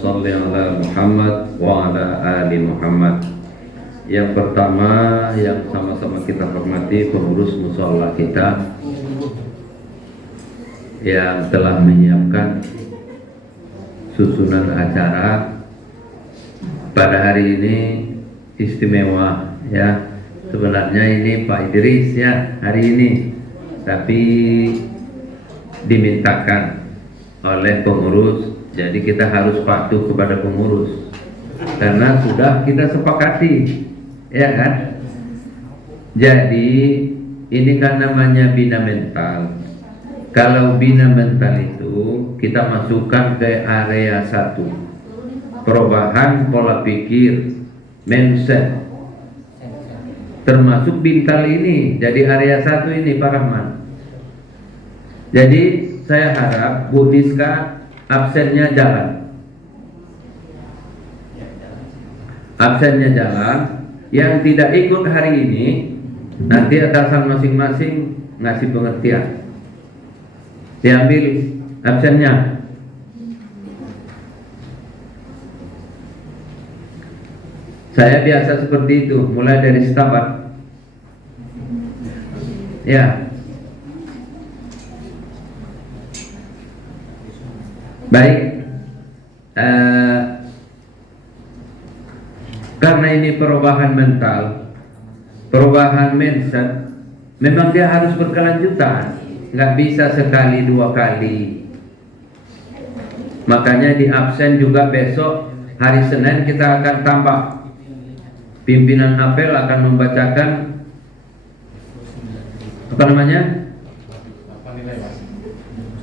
shalli ala Muhammad wa ala ali Muhammad. Yang pertama yang sama-sama kita hormati pengurus mushola kita yang telah menyiapkan susunan acara pada hari ini istimewa ya. Sebenarnya ini Pak Idris ya hari ini, tapi dimintakan oleh pengurus, jadi kita harus patuh kepada pengurus karena sudah kita sepakati ya kan. Jadi ini kan namanya bina mental. Kalau bina mental itu kita masukkan ke area 1, perubahan pola pikir, mindset, termasuk bintal ini jadi area 1 ini Pak Rahman. Jadi saya harap Bu Niska absennya jalan, yang tidak ikut hari ini nanti atasan masing-masing ngasih pengertian, diambil absennya. Saya biasa seperti itu, mulai dari stabat. Ya. Baik. Karena ini perubahan mental, perubahan mindset, memang dia harus berkelanjutan, nggak bisa sekali dua kali. Makanya di absen juga besok hari Senin kita akan tambah. Pimpinan apel akan membacakan apa namanya?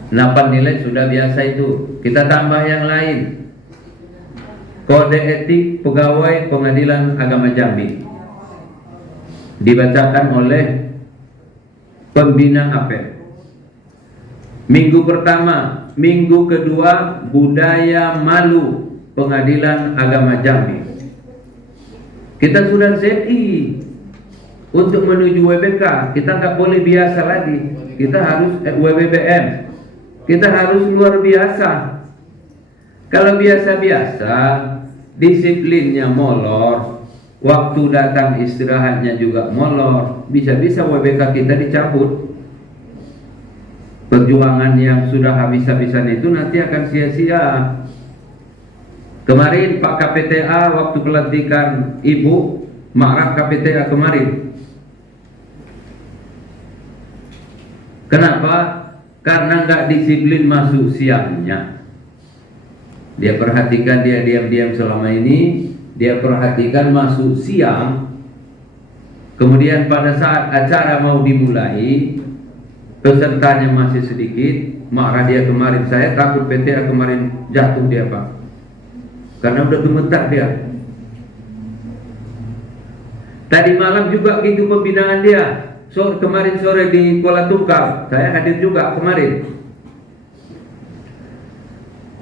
8 nilai sudah biasa itu. Kita tambah yang lain. Kode etik pegawai Pengadilan Agama Jambi dibacakan oleh pembina apel. Minggu pertama, minggu kedua budaya malu Pengadilan Agama Jambi. Kita sudah ZI untuk menuju WBK. Kita nggak boleh biasa lagi. Kita harus WBBM. Kita harus luar biasa. Kalau biasa-biasa, disiplinnya molor, waktu datang istirahatnya juga molor, bisa-bisa WBK kita dicabut. Perjuangan yang sudah habis-habisan itu nanti akan sia-sia. Kemarin Pak KPTA waktu pelantikan Ibu marah KPTA kemarin. Kenapa? Karena nggak disiplin masuk siangnya. Dia perhatikan, dia diam-diam selama ini, dia perhatikan masuk siang. Kemudian pada saat acara mau dimulai, pesertanya masih sedikit, marah dia kemarin. Saya takut PTA kemarin jatuh dia Pak, karena udah gemetar dia. Tadi malam juga gitu pembinaan dia. Kemarin sore di Kuala Tungkal, saya hadir juga kemarin.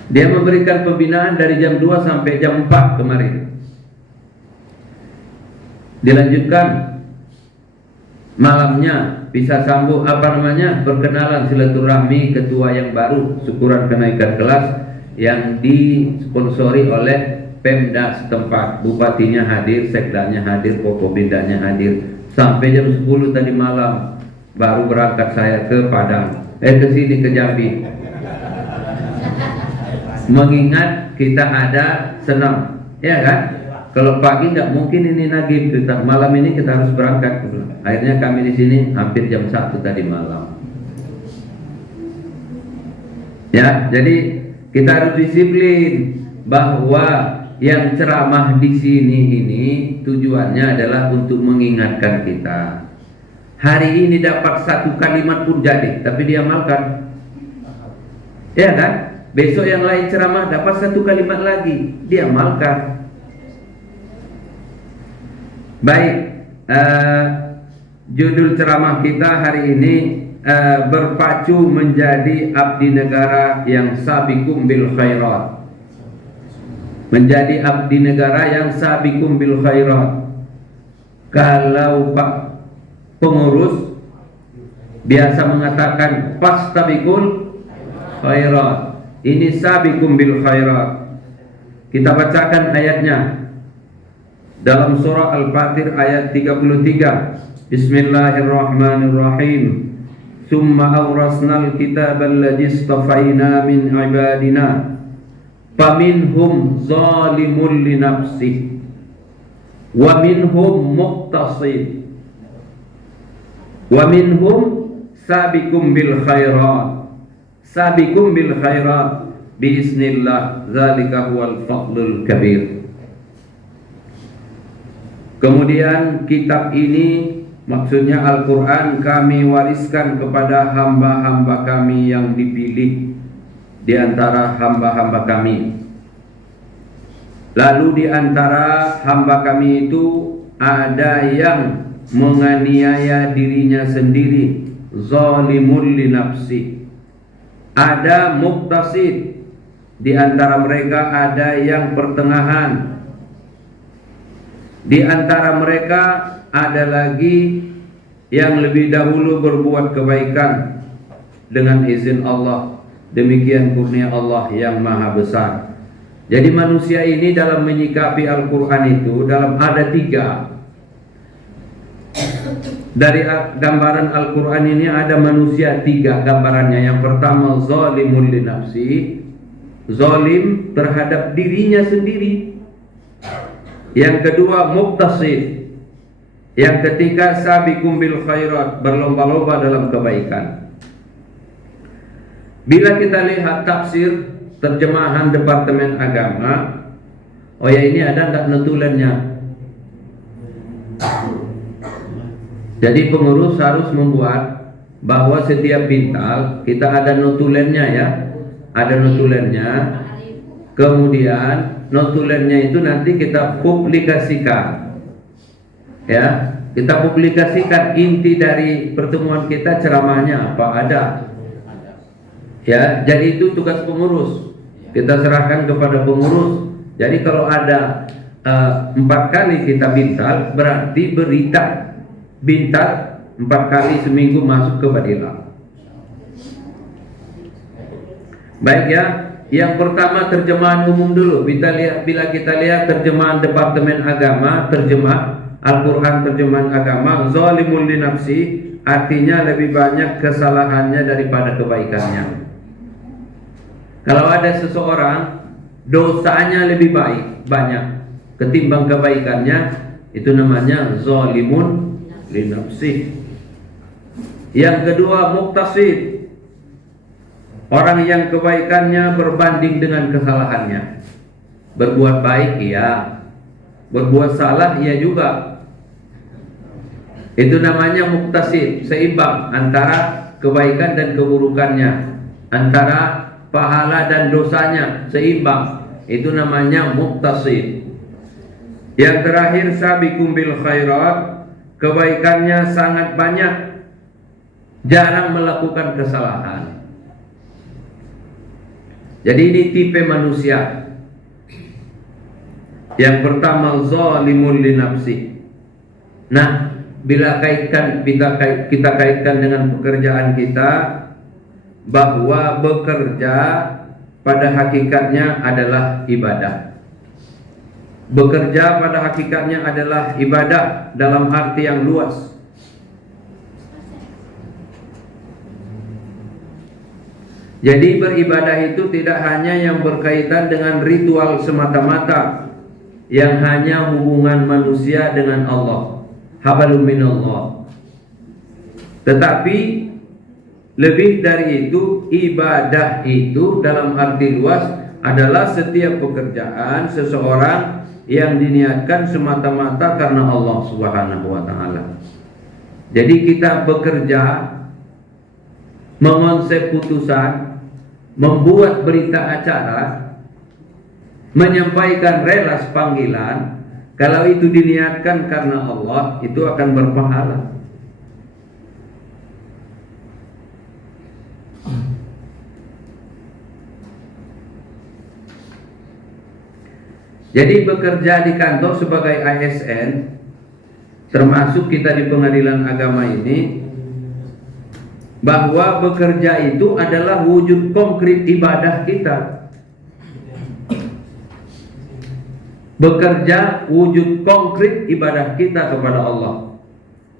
Dia memberikan pembinaan dari jam 2 sampai jam 4 kemarin. Dilanjutkan malamnya bisa sambung perkenalan silaturahmi ketua yang baru, syukuran kenaikan kelas yang disponsori oleh Pemda setempat. Bupatinya hadir, sekdanya hadir, Pokobindanya hadir. Sampai jam 10 tadi malam baru berangkat saya ke Padang, ke sini ke Jambi. Mengingat kita ada senam, ya kan? Kalau pagi nggak mungkin ini nagih, kita malam ini kita harus berangkat. Akhirnya kami di sini hampir jam 1 tadi malam. Ya, jadi kita harus disiplin bahwa yang ceramah di sini ini tujuannya adalah untuk mengingatkan kita. Hari ini dapat 1 kalimat pun jadi, tapi diamalkan. Ya kan? Besok yang lain ceramah dapat 1 kalimat lagi, diamalkan. Baik, judul ceramah kita hari ini berpacu menjadi abdi negara yang sabiqum bil khairat. Menjadi abdi negara yang sabiqum bil khairat. Kalau Pak pengurus biasa mengatakan fastabiqul khairat, ini sabiqum bil khairat. Kita bacakan ayatnya dalam surah Al-Fatir ayat 33. Bismillahirrahmanirrahim. Tsumma awrasnal kitabal ladzi istafaina min ibadina faminhum zalimun li nafsihi wa minhum muqtasid wa minhum sabiqum bil khairat biiznillah zalika huwal fadlul kabir. Kemudian kitab ini, maksudnya Al-Quran, kami wariskan kepada hamba-hamba kami yang dipilih di antara hamba-hamba kami. Lalu di antara hamba kami itu ada yang menganiaya dirinya sendiri, zalimul li nafsi. Ada muqtasid, di antara mereka ada yang pertengahan. Di antara mereka ada lagi yang lebih dahulu berbuat kebaikan dengan izin Allah. Demikian kurnia Allah yang maha besar. Jadi manusia ini dalam menyikapi Al-Quran itu ada 3. Dari gambaran Al-Quran ini ada manusia 3 gambarannya. Yang pertama zalimul li nafsi, zalim terhadap dirinya sendiri. Yang kedua muqtasid, yang ketiga sabiqum bil khairat, berlomba-lomba dalam kebaikan. Bila kita lihat tafsir terjemahan Departemen Agama, oh ya, ini ada enggak notulennya? Jadi pengurus harus membuat bahwa setiap pintal kita ada notulennya ya, ada notulennya. Kemudian notulennya itu nanti kita publikasikan, ya, kita publikasikan inti dari pertemuan kita, ceramahnya apa ada, ya. Jadi itu tugas pengurus, kita serahkan kepada pengurus. Jadi kalau ada 4 kali kita bintal, berarti berita bintal 4 kali seminggu masuk ke Badila. Baik ya. Yang pertama terjemahan umum dulu. Bila kita lihat terjemahan Departemen Agama, terjemah Al-Quran terjemahan agama, zalimul li nafsi, artinya lebih banyak kesalahannya daripada kebaikannya. Kalau ada seseorang dosanya lebih banyak ketimbang kebaikannya, itu namanya zalimun li nafsi. Yang kedua muqtasid, orang yang kebaikannya berbanding dengan kesalahannya. Berbuat baik iya, berbuat salah iya juga. Itu namanya muqtasid, seimbang antara kebaikan dan keburukannya, antara pahala dan dosanya seimbang. Itu namanya muqtasid. Yang terakhir sabiqum bil khairat, kebaikannya sangat banyak, jarang melakukan kesalahan. Jadi ini tipe manusia. Yang pertama zalimul li nafsi. Nah, bila kita kaitkan dengan pekerjaan kita, bahwa bekerja pada hakikatnya adalah ibadah. Bekerja pada hakikatnya adalah ibadah dalam arti yang luas. Jadi beribadah itu tidak hanya yang berkaitan dengan ritual semata-mata, yang hanya hubungan manusia dengan Allah, hablum minallah. Tetapi lebih dari itu, ibadah itu dalam arti luas adalah setiap pekerjaan seseorang yang diniatkan semata-mata karena Allah Subhanahu wa taala. Jadi kita bekerja, mengonsep putusan, membuat berita acara, menyampaikan relas panggilan, kalau itu diniatkan karena Allah, itu akan berpahala. Jadi bekerja di kantor sebagai ASN, termasuk kita di pengadilan agama ini, bahwa bekerja itu adalah wujud konkret ibadah kita. bekerja wujud konkret ibadah kita kepada Allah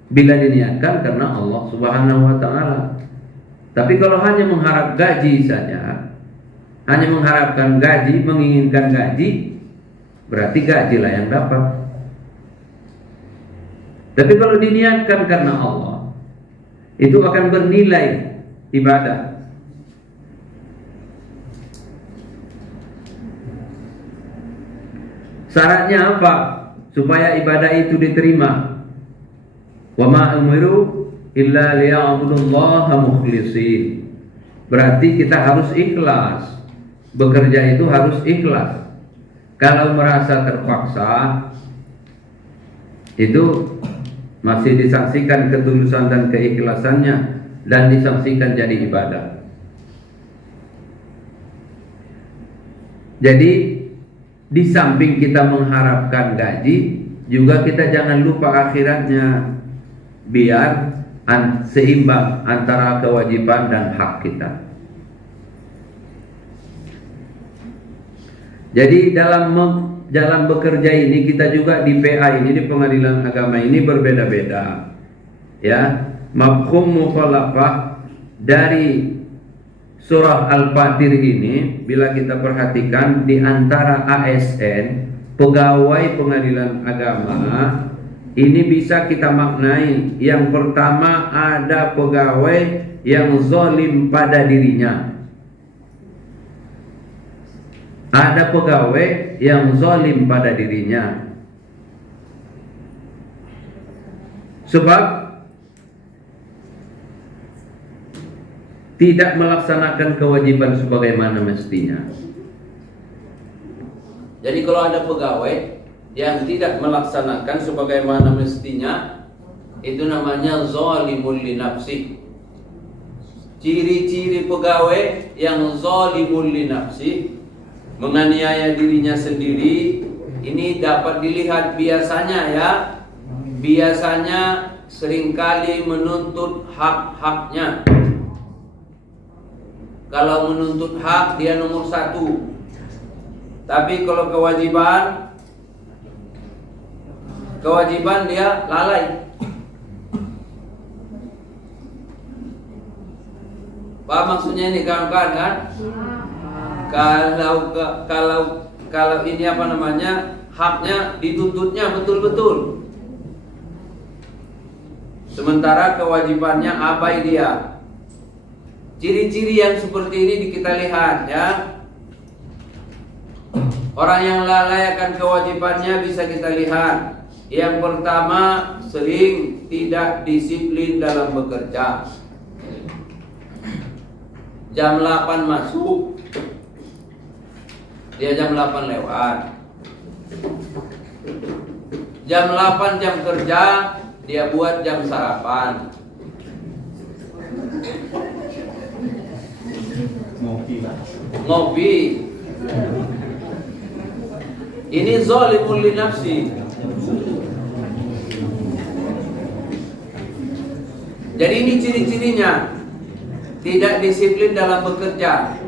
bila diniatkan karena Allah Subhanahu wa taala. Tapi kalau hanya mengharap gaji saja, hanya mengharapkan gaji, menginginkan gaji, berarti gajilah yang dapat. Tapi kalau diniatkan karena Allah, itu akan bernilai ibadah. Syaratnya apa? Supaya ibadah itu diterima. Wa ma umiru illa liya'budullaha mukhlishin. Berarti kita harus ikhlas. Bekerja itu harus ikhlas. Kalau merasa terpaksa, itu masih disaksikan ketulusan dan keikhlasannya dan disaksikan jadi ibadah. Jadi di samping kita mengharapkan gaji, juga kita jangan lupa akhiratnya, biar seimbang antara kewajiban dan hak kita. Jadi dalam bekerja ini kita juga di PA ini, di pengadilan agama ini berbeda-beda. Ya, mafhum mukhalafah dari surah Al-Fatir ini bila kita perhatikan di antara ASN, pegawai pengadilan agama, ini bisa kita maknai. Yang pertama, ada pegawai yang zalim pada dirinya. Ada pegawai yang zalim pada dirinya. Sebab tidak melaksanakan kewajiban sebagaimana mestinya. Jadi kalau ada pegawai yang tidak melaksanakan sebagaimana mestinya, itu namanya zalimul li nafsi. Ciri-ciri pegawai yang zalimul li nafsi, menganiaya dirinya sendiri, ini dapat dilihat biasanya ya. Biasanya seringkali menuntut hak-haknya. Kalau menuntut hak dia nomor satu. Tapi kalau kewajiban dia lalai. Paham maksudnya ini kawan-kawan kan? Kalau ini apa namanya, haknya dituntutnya betul-betul, sementara kewajibannya abai dia. Ciri-ciri yang seperti ini kita lihat ya. Orang yang lalai akan kewajibannya bisa kita lihat. Yang pertama, sering tidak disiplin dalam bekerja. Jam 8 masuk, dia jam 8 lewat. Jam 8 jam kerja, dia buat jam sarapan. Ngopi. Ini zalimul li nafsi. Jadi ini ciri-cirinya. Tidak disiplin dalam bekerja.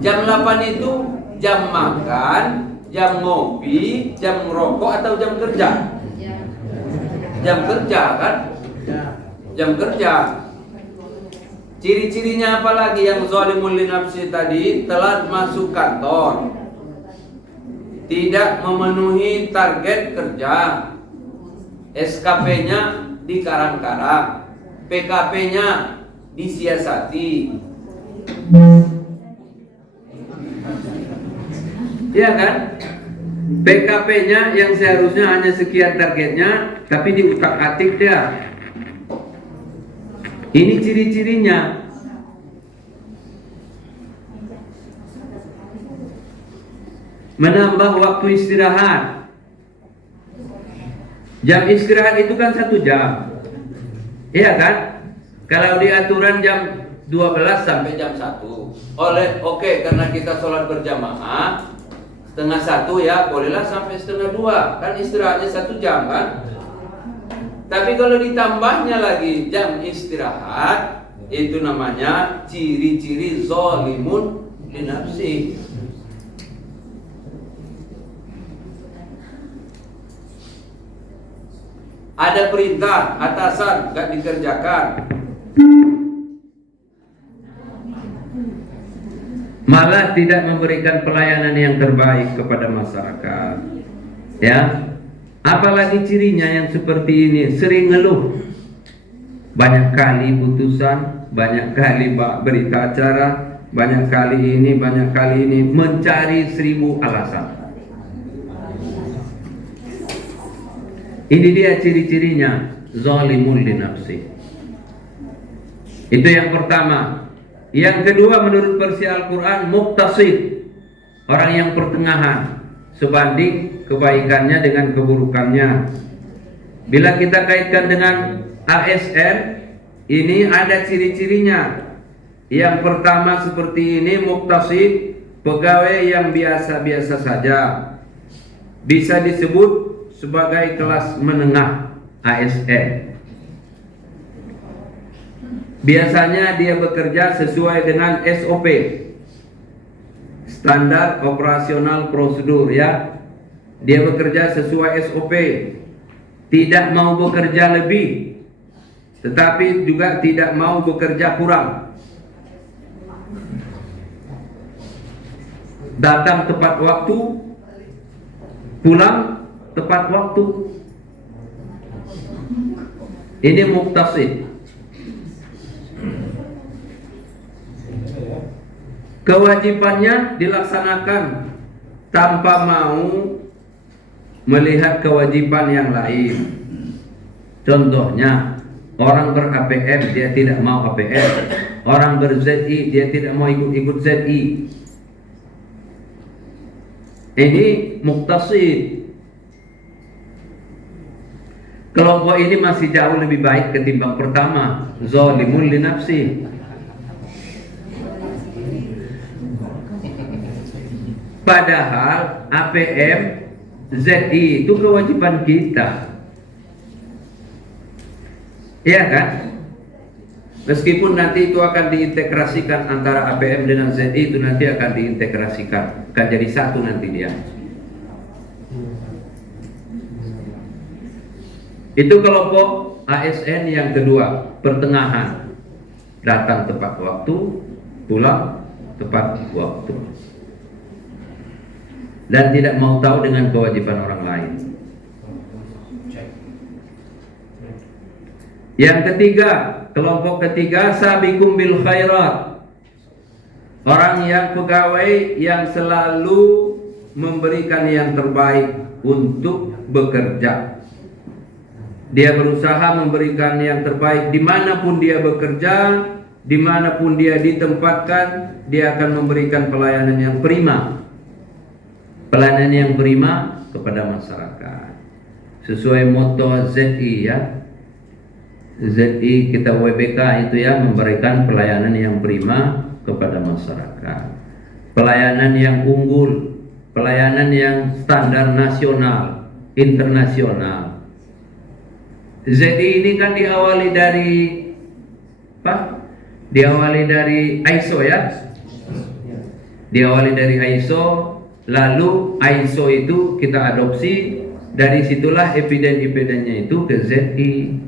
Jam 8 itu jam makan, jam ngopi, jam merokok atau jam kerja? Jam kerja kan? Jam kerja. Ciri-cirinya apa lagi yang zalimul li nafsi tadi? Telat masuk kantor, tidak memenuhi target kerja, SKP-nya dikarang-karang, PKP-nya disiasati. Iya kan? PKP-nya yang seharusnya hanya sekian targetnya, tapi diutak-atik dia. Ini ciri-cirinya. Menambah waktu istirahat. Jam istirahat itu kan 1 jam. Iya kan? Kalau di aturan jam 12 sampai jam 1. Oke, karena kita sholat berjamaah setengah 1 ya, bolehlah sampai setengah 2. Kan istirahatnya 1 jam kan? Tapi kalau ditambahnya lagi jam istirahat, itu namanya ciri-ciri zalimun li nafsi. ada perintah atasan nggak dikerjakan, malah tidak memberikan pelayanan yang terbaik kepada masyarakat. Ya, apalagi cirinya yang seperti ini, sering ngeluh, banyak kali putusan, banyak kali berita acara, banyak kali ini, mencari 1000 alasan. Ini dia ciri-cirinya, zalimun li nafsi. Itu yang pertama. Yang kedua, menurut versi Al-Quran, muqtasid, orang yang pertengahan, sebanding kebaikannya dengan keburukannya. Bila kita kaitkan dengan ASN, ini ada ciri-cirinya. Yang pertama seperti ini, muqtasid, pegawai yang biasa-biasa saja, bisa disebut sebagai kelas menengah ASN. Biasanya dia bekerja sesuai dengan SOP, standar operasional prosedur, ya. Dia bekerja sesuai SOP, tidak mau bekerja lebih, tetapi juga tidak mau bekerja kurang. Datang tepat waktu, pulang tepat waktu. Ini muqtasid. Kewajibannya dilaksanakan tanpa mau melihat kewajiban yang lain. Contohnya, orang ber-APM dia tidak mau APM, orang ber-ZI dia tidak mau ikut ZI. Ini muqtasid. Kelompok ini masih jauh lebih baik ketimbang pertama, zalimun li nafsi. Padahal APM, ZI itu kewajiban kita, iya kan? Meskipun nanti itu akan diintegrasikan antara APM dengan ZI, itu nanti akan diintegrasikan, akan jadi satu nanti dia. Itu kelompok ASN yang kedua, pertengahan, datang tepat waktu, pulang tepat waktu, dan tidak mau tahu dengan kewajiban orang lain. Yang ketiga, kelompok ketiga, sabiqum bil khairat, orang yang pegawai yang selalu memberikan yang terbaik untuk bekerja. Dia berusaha memberikan yang terbaik dimanapun dia bekerja, dimanapun dia ditempatkan, dia akan memberikan pelayanan yang prima. Pelayanan yang prima kepada masyarakat. Sesuai moto ZI, ya. ZI kita WBK itu, ya, memberikan pelayanan yang prima kepada masyarakat. Pelayanan yang unggul, pelayanan yang standar nasional, internasional. ZI ini kan diawali dari apa? Diawali dari ISO, ya. Diawali dari ISO, lalu ISO itu kita adopsi, dari situlah eviden-evidennya itu ke ZI.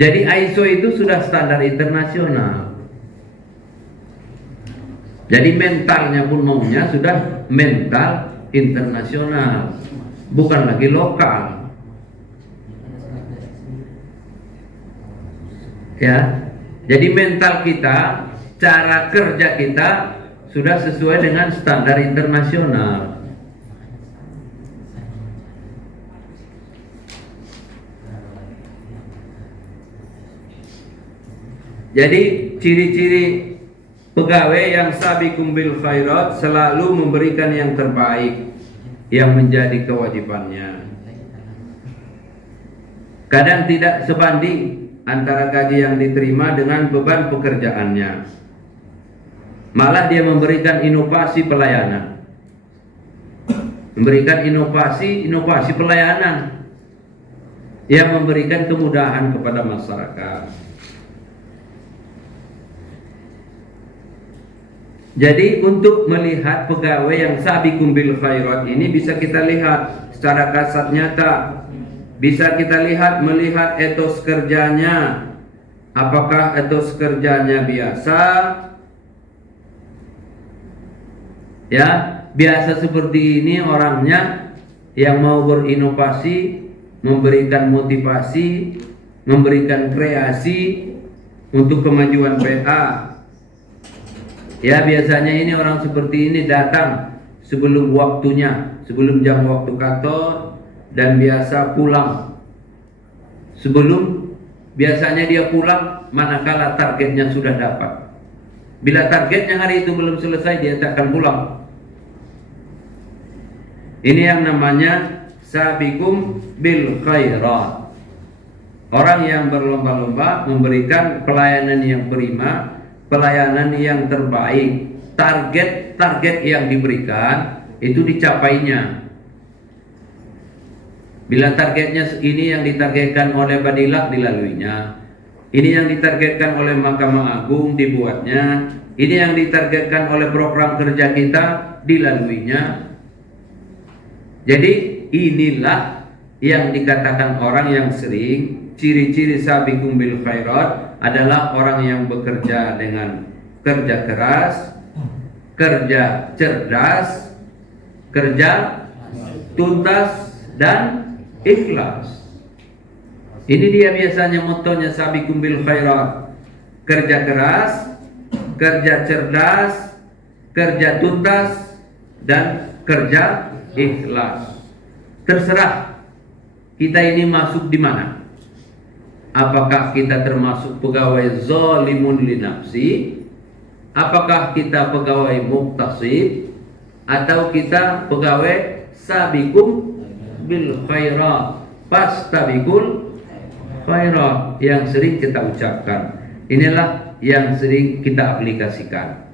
Jadi ISO itu sudah standar internasional. Jadi mentalnya pun maunya sudah mental internasional, bukan lagi lokal. Ya, jadi mental kita, cara kerja kita sudah sesuai dengan standar internasional. Jadi ciri-ciri pegawai yang sabiqum bil khairat, selalu memberikan yang terbaik yang menjadi kewajibannya. Kadang tidak sebanding antara gaji yang diterima dengan beban pekerjaannya. Malah dia memberikan inovasi pelayanan, memberikan inovasi pelayanan yang memberikan kemudahan kepada masyarakat. Jadi untuk melihat pegawai yang sabiqum bil khairat ini bisa kita lihat secara kasat nyata Bisa kita melihat etos kerjanya. Apakah etos kerjanya biasa? Ya, biasa seperti ini orangnya yang mau berinovasi, memberikan motivasi, memberikan kreasi untuk kemajuan PA. Ya, biasanya ini orang seperti ini datang sebelum waktunya, sebelum jam waktu kantor, dan biasa pulang biasanya dia pulang manakala targetnya sudah dapat. Bila targetnya hari itu belum selesai, dia tak akan pulang. Ini yang namanya sabiqum bil khairat. Orang yang berlomba-lomba memberikan pelayanan yang prima, pelayanan yang terbaik. Target yang diberikan itu dicapainya. Bila targetnya ini yang ditargetkan oleh Badilak, dilaluinya. Ini yang ditargetkan oleh Mahkamah Agung, dibuatnya. Ini yang ditargetkan oleh program kerja kita, dilaluinya. Jadi inilah yang dikatakan orang yang sering, ciri-ciri sabiqum bil khairat adalah orang yang bekerja dengan kerja keras, kerja cerdas, kerja tuntas, dan ikhlas. Ini dia biasanya motonya sabiqum bil khairat. Kerja keras, kerja cerdas, kerja tuntas, dan kerja ikhlas. Terserah kita ini masuk di mana. Apakah kita termasuk pegawai zalimun li nafsi? Apakah kita pegawai muktasib? Atau kita pegawai sabiqum bil khairat, fastabiqul khairat yang sering kita ucapkan. Inilah yang sering kita aplikasikan.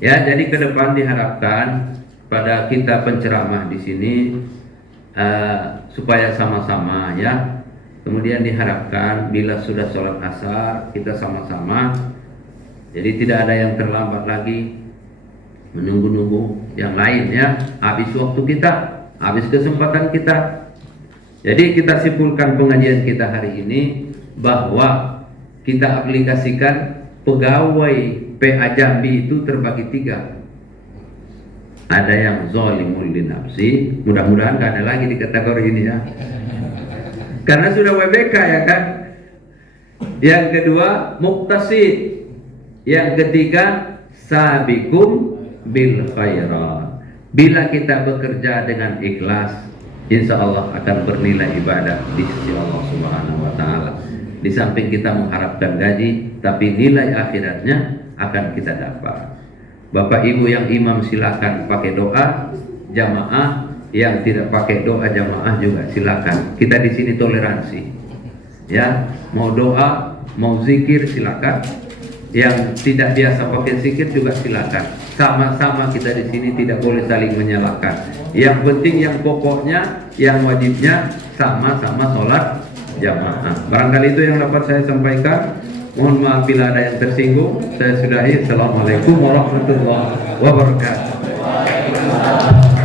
Ya, jadi ke depan diharapkan pada kita penceramah di sini supaya sama-sama ya. Kemudian diharapkan bila sudah sholat asar kita sama-sama. Jadi tidak ada yang terlambat lagi menunggu-nunggu yang lain ya. Habis waktu kita, habis kesempatan kita. Jadi kita simpulkan pengajian kita hari ini bahwa kita aplikasikan pegawai PA Jambi itu terbagi 3. Ada yang zalimul li nafsi, mudah-mudahan gak ada lagi di kategori ini ya. Karena sudah WBK ya kan. Yang kedua muktasid. Yang ketiga sabiqum bil khairat. Bila kita bekerja dengan ikhlas, insya Allah akan bernilai ibadah di sisi Allah Subhanahu wa Ta'ala. Di samping kita mengharapkan gaji, tapi nilai akhiratnya akan kita dapat. Bapak Ibu yang imam silakan pakai doa jamaah, yang tidak pakai doa jamaah juga silakan. Kita di sini toleransi. Ya, mau doa, mau zikir silakan. Yang tidak biasa pakai zikir juga silakan. Sama-sama kita di sini tidak boleh saling menyalahkan. Yang penting yang pokoknya, yang wajibnya sama-sama sholat jamaah. Barangkali itu yang dapat saya sampaikan. Mohon maaf bila ada yang tersinggung. Saya sudahi. Assalamualaikum warahmatullahi wabarakatuh.